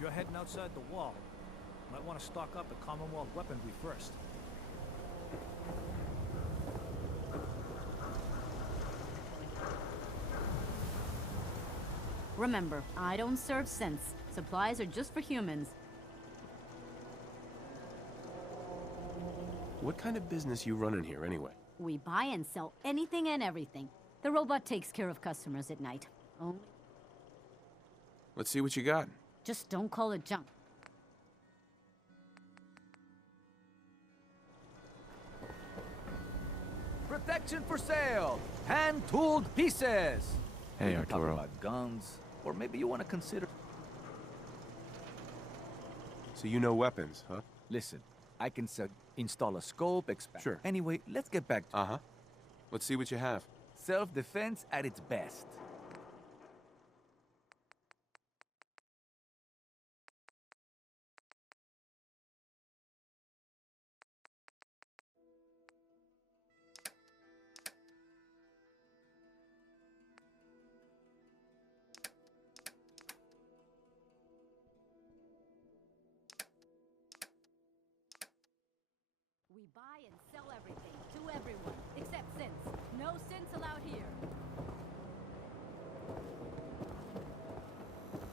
If you're heading outside the wall, you might want to stock up the Commonwealth weaponry first. Remember, I don't serve sense. Supplies are just for humans. What kind of business you running here, anyway? We buy and sell anything and everything. The robot takes care of customers at night. Only... Let's see what you got. Just don't call it junk. Protection for sale! Hand-tooled pieces! Hey, We can talk Arturo. about guns, or maybe you want to consider... So you know weapons, huh? Listen, I can install a scope, expand... Sure. Anyway, let's get back to... Uh-huh. Let's see what you have. Self-defense at its best. We buy and sell everything to everyone, except sense. No sense allowed here.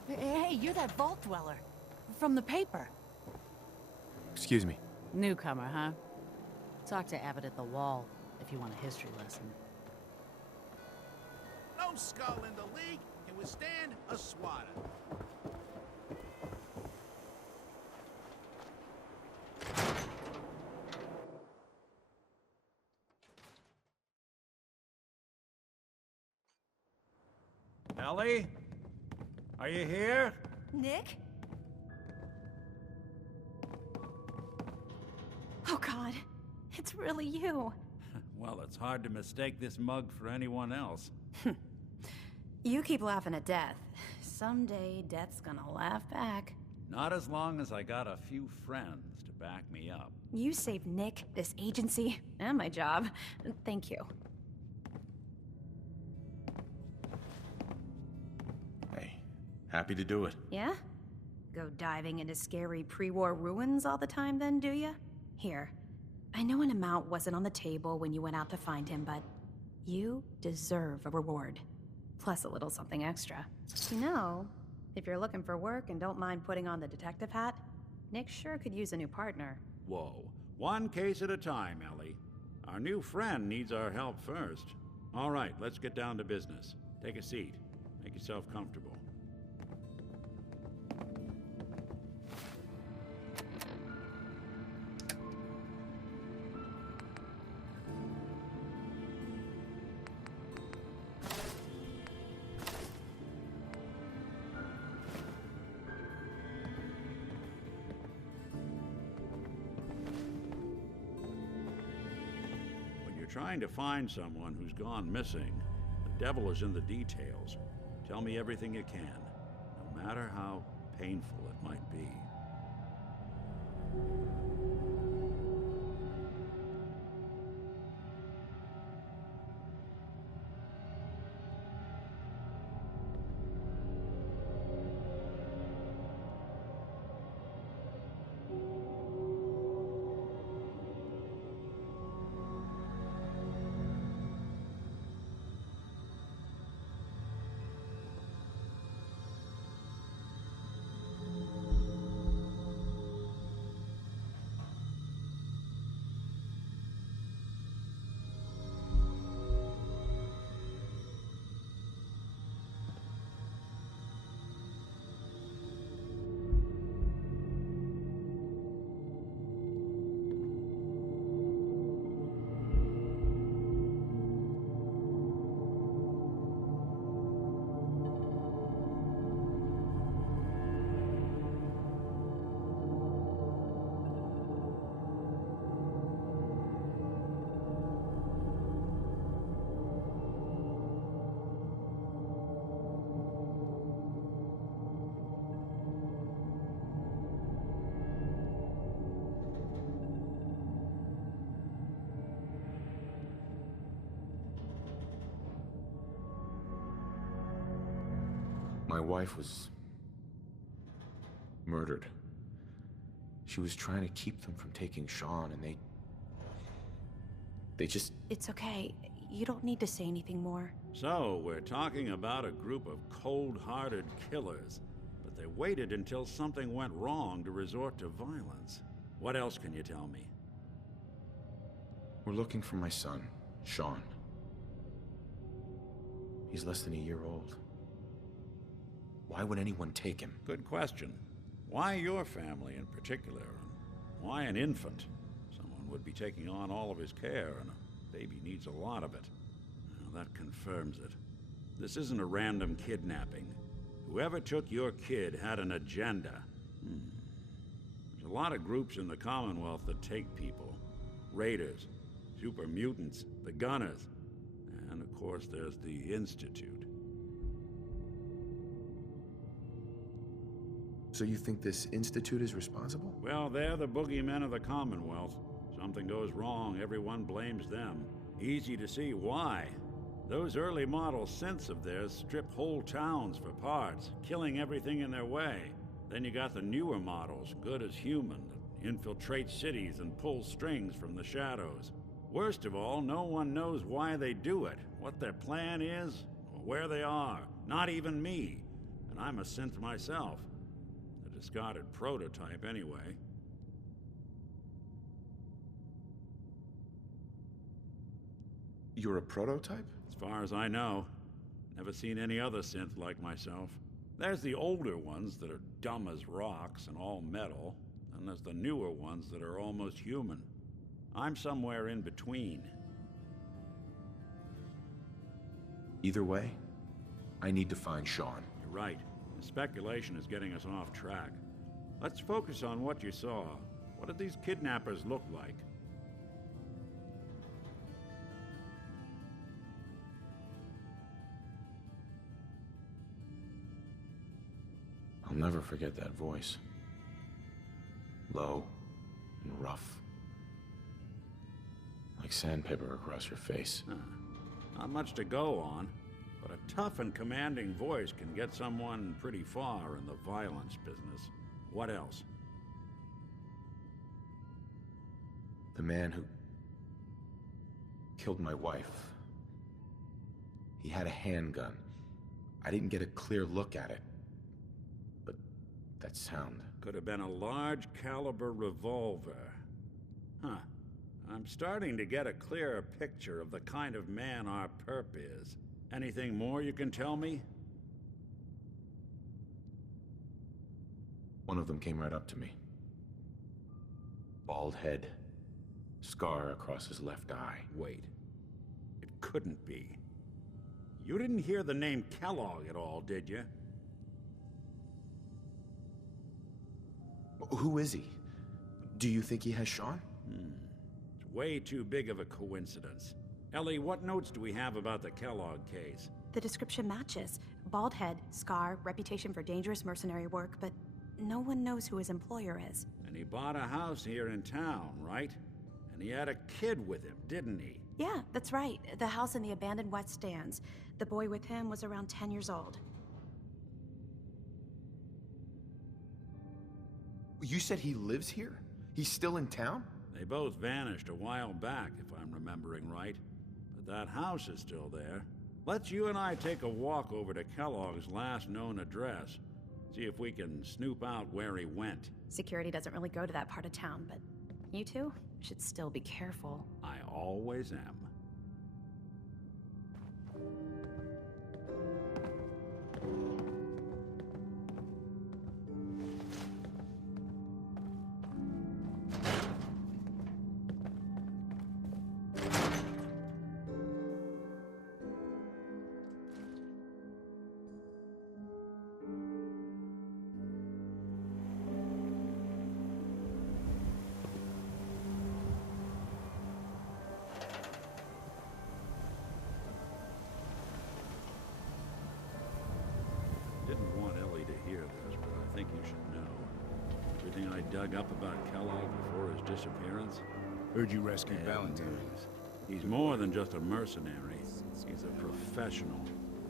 Hey, you're that vault dweller. From the paper. Excuse me. Newcomer, huh? Talk to Abbott at the wall if you want a history lesson. No skull in the league can withstand a swatter. Ellie? Are you here? Nick? Oh God, it's really you. Well, it's hard to mistake this mug for anyone else. You keep laughing at death. Someday, death's gonna laugh back. Not as long as I got a few friends to back me up. You saved Nick, this agency, and my job. Thank you. Hey, happy to do it. Yeah? Go diving into scary pre-war ruins all the time then, do ya? Here, I know an amount wasn't on the table when you went out to find him, but you deserve a reward. Plus a little something extra. You know, if you're looking for work and don't mind putting on the detective hat, Nick sure could use a new partner. Whoa. One case at a time, Ellie. Our new friend needs our help first. All right, let's get down to business. Take a seat. Make yourself comfortable. Trying to find someone who's gone missing. The devil is in the details. Tell me everything you can, no matter how painful it might be. My wife was murdered. She was trying to keep them from taking Shaun, and they just... It's okay. You don't need to say anything more. So, we're talking about a group of cold-hearted killers, but they waited until something went wrong to resort to violence. What else can you tell me? We're looking for my son, Shaun. He's less than a year old. Why would anyone take him? Good question. Why your family in particular? And why an infant? Someone would be taking on all of his care, and a baby needs a lot of it. Now, that confirms it. This isn't a random kidnapping. Whoever took your kid had an agenda. There's a lot of groups in the Commonwealth that take people. Raiders, super mutants, the Gunners, and of course there's the Institute. So you think this Institute is responsible? Well, they're the boogeymen of the Commonwealth. Something goes wrong, everyone blames them. Easy to see why. Those early model synths of theirs strip whole towns for parts, killing everything in their way. Then you got the newer models, good as human, that infiltrate cities and pull strings from the shadows. Worst of all, no one knows why they do it, what their plan is, or where they are. Not even me. And I'm a synth myself. A discarded prototype, anyway. You're a prototype? As far as I know. Never seen any other synth like myself. There's the older ones that are dumb as rocks and all metal, and there's the newer ones that are almost human. I'm somewhere in between. Either way, I need to find Shaun. You're right. The speculation is getting us off track. Let's focus on what you saw. What did these kidnappers look like? I'll never forget that voice. Low and rough. Like sandpaper across your face. Not much to go on, but a tough and commanding voice can get someone pretty far in the violence business. What else? The man who killed my wife. He had a handgun. I didn't get a clear look at it. But that sound. Could have been a large caliber revolver. Huh. I'm starting to get a clearer picture of the kind of man our perp is. Anything more you can tell me? One of them came right up to me. Bald head. Scar across his left eye. Wait. It couldn't be. You didn't hear the name Kellogg at all, did you? Who is he? Do you think he has Shaun? It's way too big of a coincidence. Ellie, what notes do we have about the Kellogg case? The description matches. Bald head, scar, reputation for dangerous mercenary work, but no one knows who his employer is. And he bought a house here in town, right? And he had a kid with him, didn't he? Yeah, that's right. The house in the abandoned West Stands. The boy with him was around 10 years old. You said he lives here? He's still in town? They both vanished a while back, if I'm remembering right. But that house is still there. Let's you and I take a walk over to Kellogg's last known address. See if we can snoop out where he went. Security doesn't really go to that part of town, but you two should still be careful. I always am. Didn't want Ellie to hear this, but I think you should know. Everything I dug up about Kellogg before his disappearance? Heard you rescued Valentine. He's more than just a mercenary. He's a professional.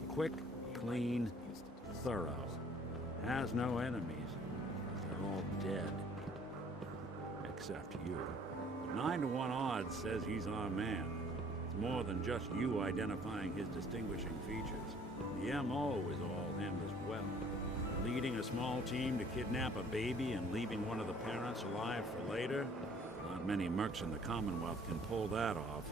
Quick, clean, thorough. Has no enemies. they're all dead. Except you. 9 to 1 odds says he's our man. It's more than just you identifying his distinguishing features. The M.O. is all him as well. Leading a small team to kidnap a baby and leaving one of the parents alive for later? Not many mercs in the Commonwealth can pull that off.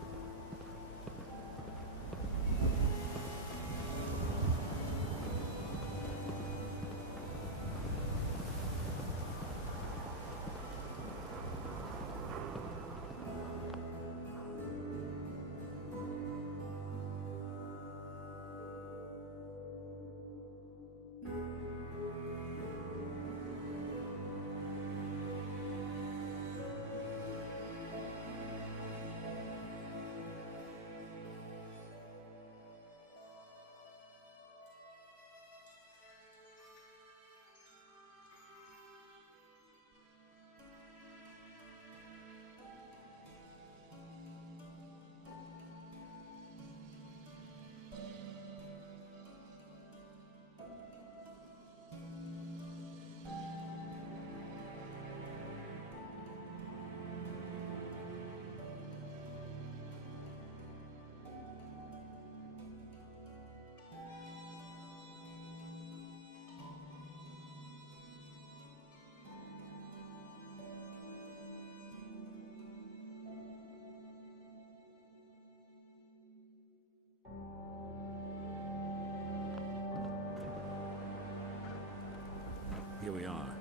Here we are.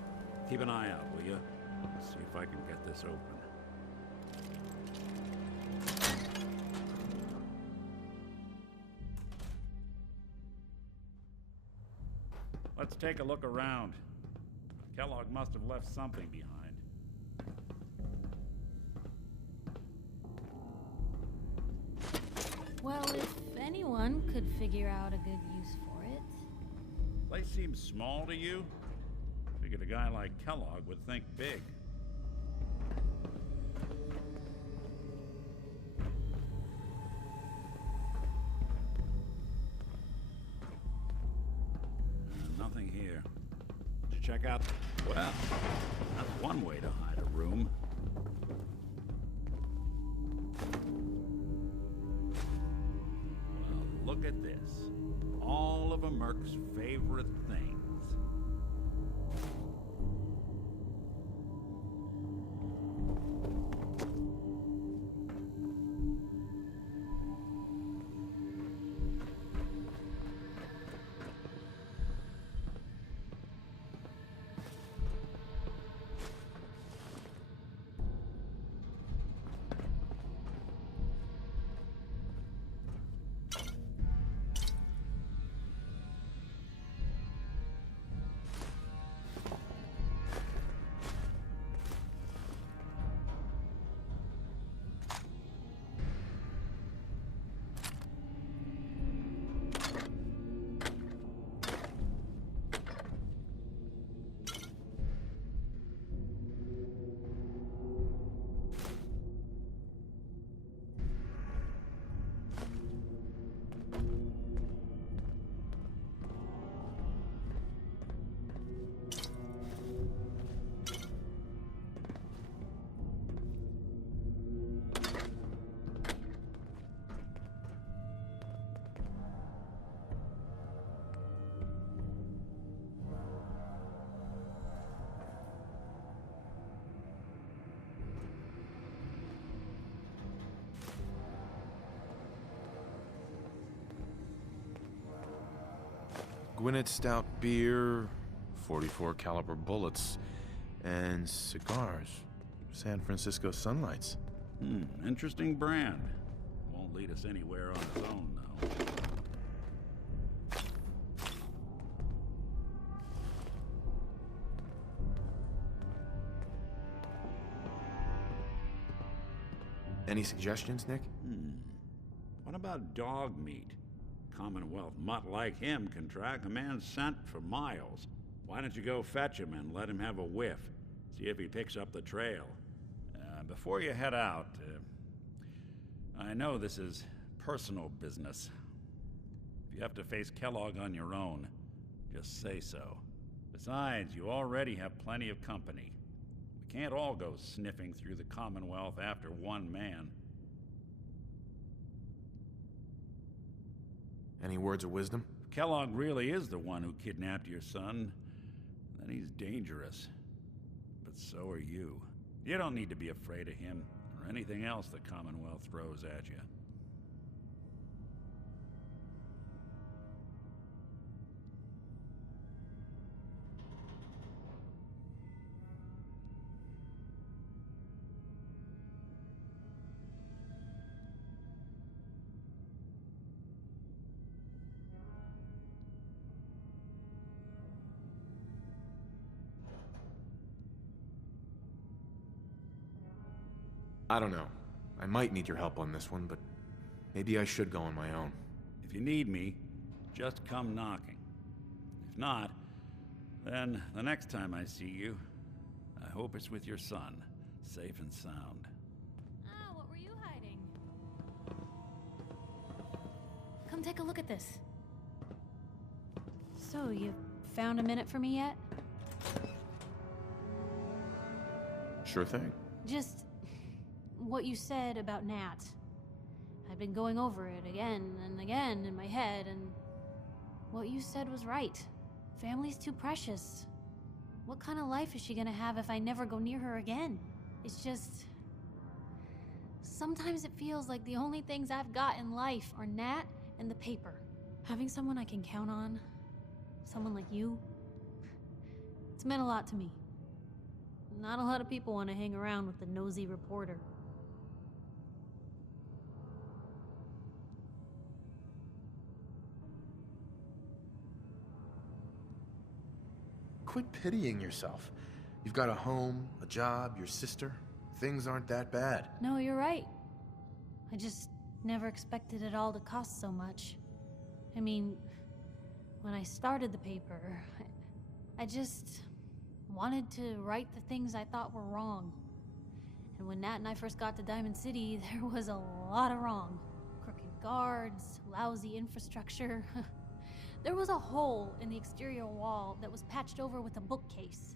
Keep an eye out, will you? See if I can get this open. Let's take a look around. Kellogg must have left something behind. Well, if anyone could figure out a good use for it. Place seems small to you? Figured a guy like Kellogg would think big. Nothing here. Did you check out? Well, that's one way to hide a room. Well, look at this. All of a merc's favorite things. Gwinnett Stout beer, 44 caliber bullets, and cigars. San Francisco Sunlights. Interesting brand. Won't lead us anywhere on its own, though. Any suggestions, Nick? What about dog meat? Commonwealth mutt like him can track a man's scent for miles. Why don't you go fetch him and let him have a whiff? See if he picks up the trail. Before you head out, I know this is personal business. If you have to face Kellogg on your own, just say so. Besides, you already have plenty of company. We can't all go sniffing through the Commonwealth after one man. Any words of wisdom? If Kellogg really is the one who kidnapped your son, then he's dangerous. But so are you. You don't need to be afraid of him or anything else the Commonwealth throws at you. I don't know. I might need your help on this one, but maybe I should go on my own. If you need me, just come knocking. If not, then the next time I see you, I hope it's with your son, safe and sound. Ah, what were you hiding? Come take a look at this. So, you found a minute for me yet? Sure thing. Just what you said about Nat. I've been going over it again and again in my head, and what you said was right. Family's too precious. What kind of life is she gonna have if I never go near her again? It's just... sometimes it feels like the only things I've got in life are Nat and the paper. Having someone I can count on, someone like you, it's meant a lot to me. Not a lot of people want to hang around with the nosy reporter. Quit pitying yourself. You've got a home, a job, your sister. Things aren't that bad. No, you're right. I just never expected it all to cost so much. I mean, when I started the paper, I just wanted to right the things I thought were wrong. And when Nat and I first got to Diamond City, there was a lot of wrong. Crooked guards, lousy infrastructure. There was a hole in the exterior wall that was patched over with a bookcase.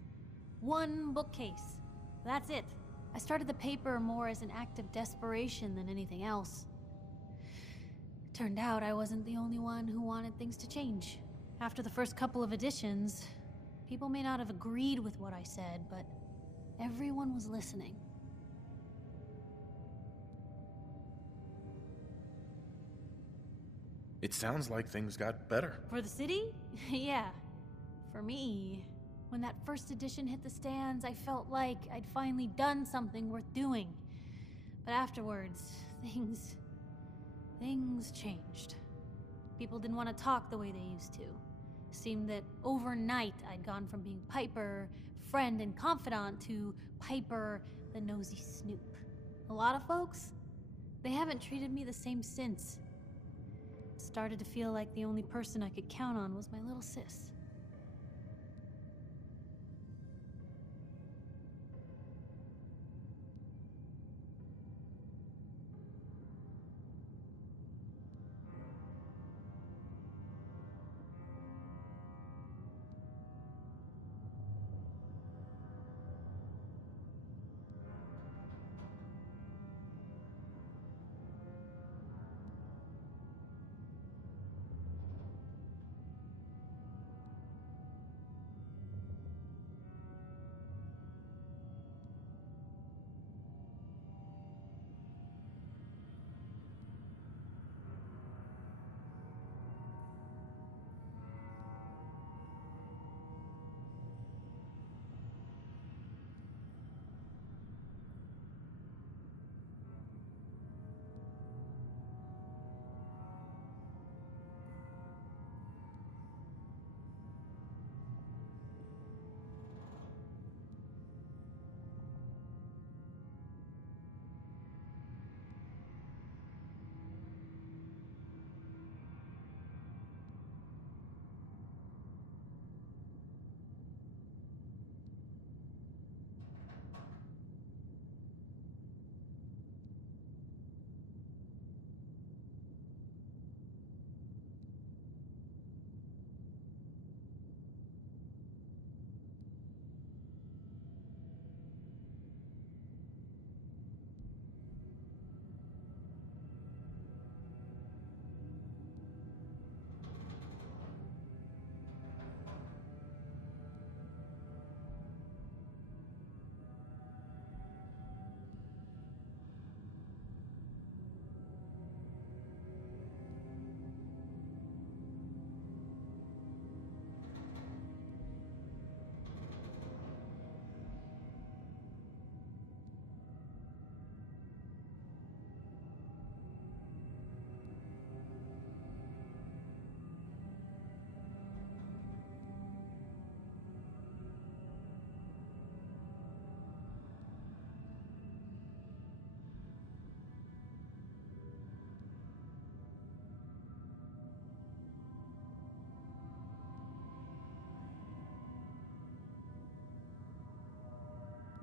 One bookcase. That's it. I started the paper more as an act of desperation than anything else. Turned out I wasn't the only one who wanted things to change. After the first couple of editions, people may not have agreed with what I said, but everyone was listening. It sounds like things got better. For the city? Yeah. For me, when that first edition hit the stands, I felt like I'd finally done something worth doing. But afterwards, things changed. People didn't want to talk the way they used to. Seemed that overnight I'd gone from being Piper, friend and confidant, to Piper, the nosy snoop. A lot of folks, they haven't treated me the same since. It started to feel like the only person I could count on was my little sis.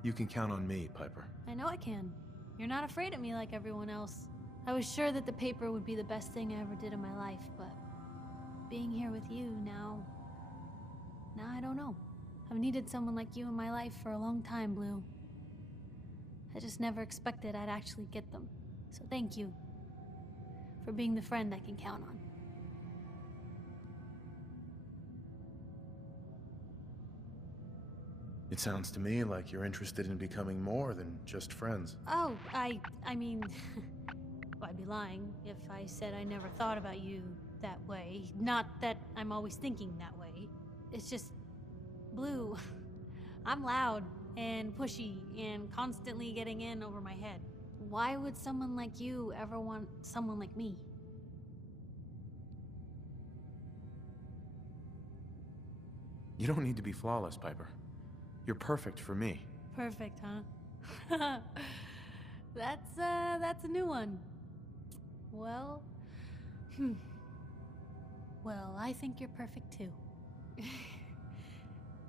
You can count on me, Piper. I know I can. You're not afraid of me like everyone else. I was sure that the paper would be the best thing I ever did in my life, but being here with you now I don't know. I've needed someone like you in my life for a long time, Blue. I just never expected I'd actually get them. So thank you for being the friend I can count on. It sounds to me like you're interested in becoming more than just friends. Oh, I mean, well, I'd be lying if I said I never thought about you that way. Not that I'm always thinking that way. It's just, Blue, I'm loud and pushy and constantly getting in over my head. Why would someone like you ever want someone like me? You don't need to be flawless, Piper. You're perfect for me. Perfect, huh? That's a new one. Well, Well, I think you're perfect too.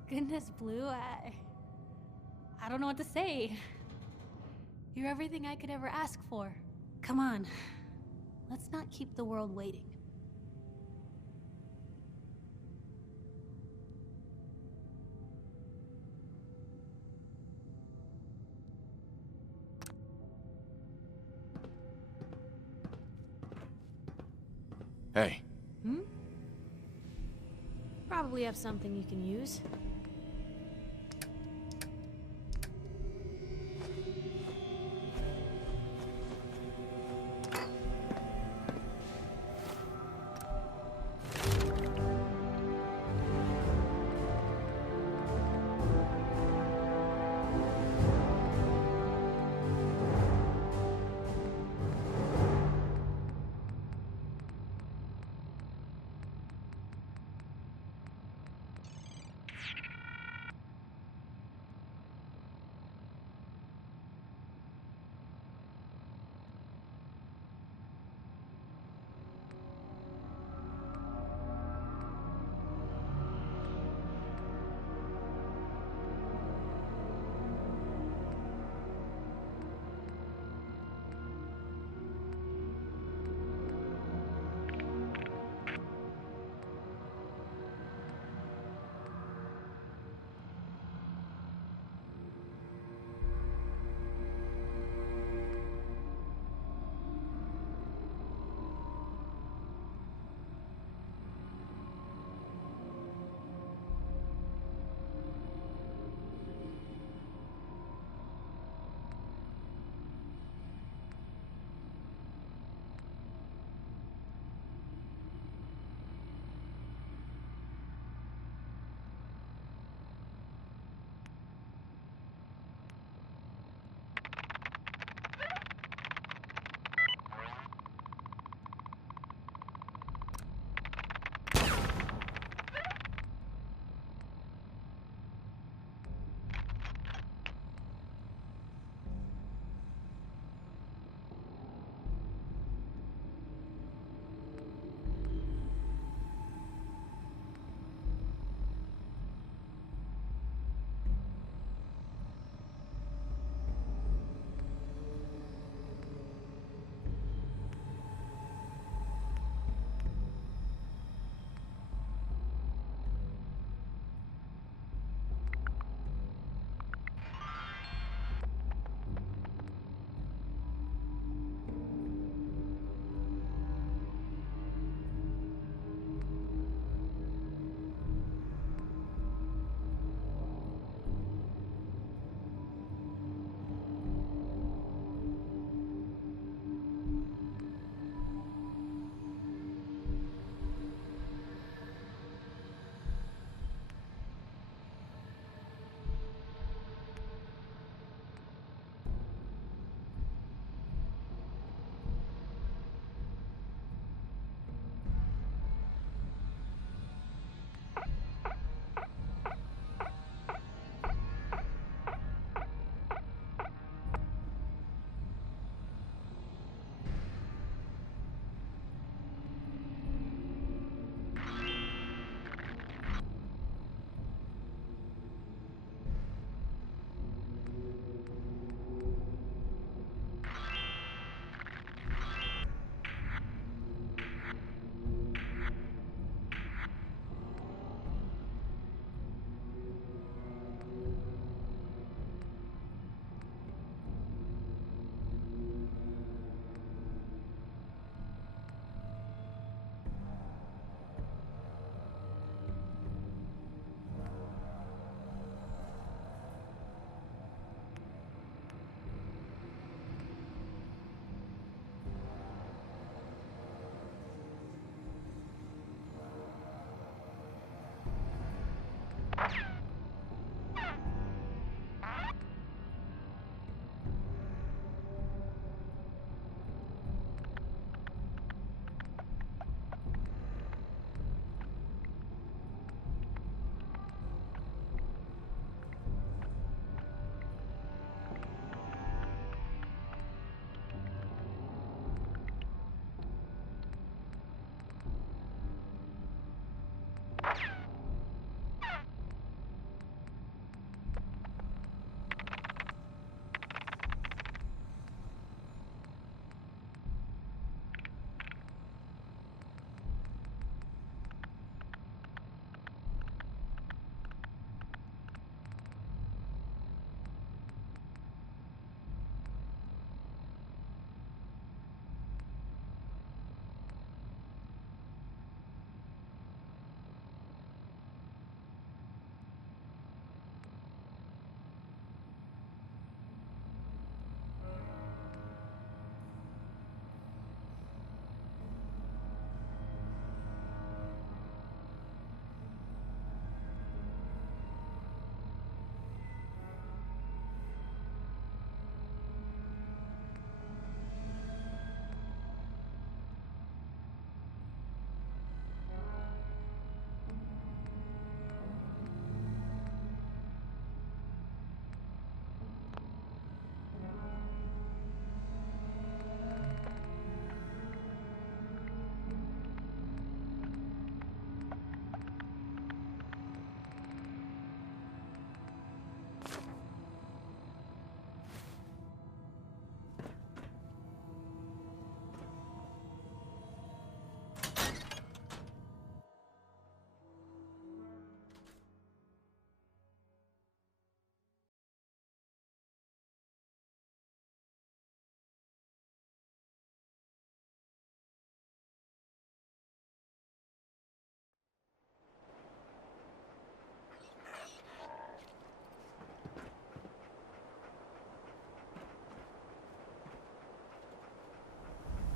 Goodness, Blue, I don't know what to say. You're everything I could ever ask for. Come on, let's not keep the world waiting. Hey. Probably have something you can use.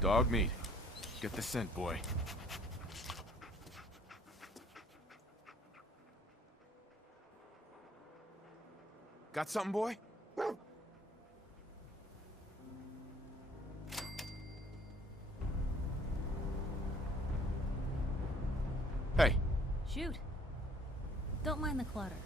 Dog meat. Get the scent, boy. Got something, boy? Hey. Shoot. Don't mind the clutter.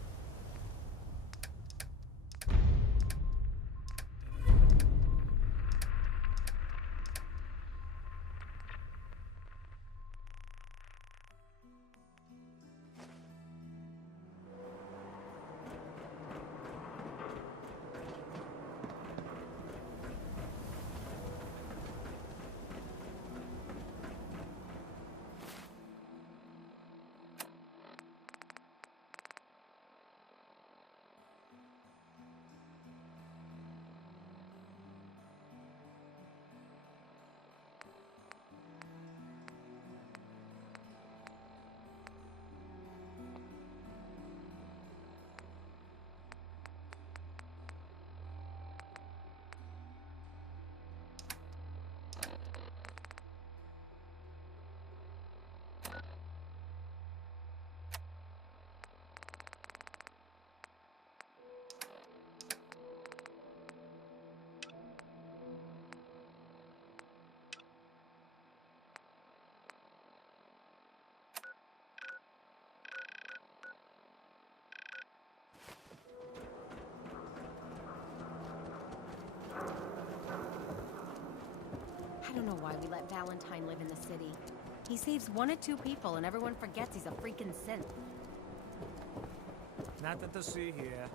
I don't know why we let Valentine live in the city. He saves 1 or 2 people and everyone forgets he's a freaking synth. Nothing to see here.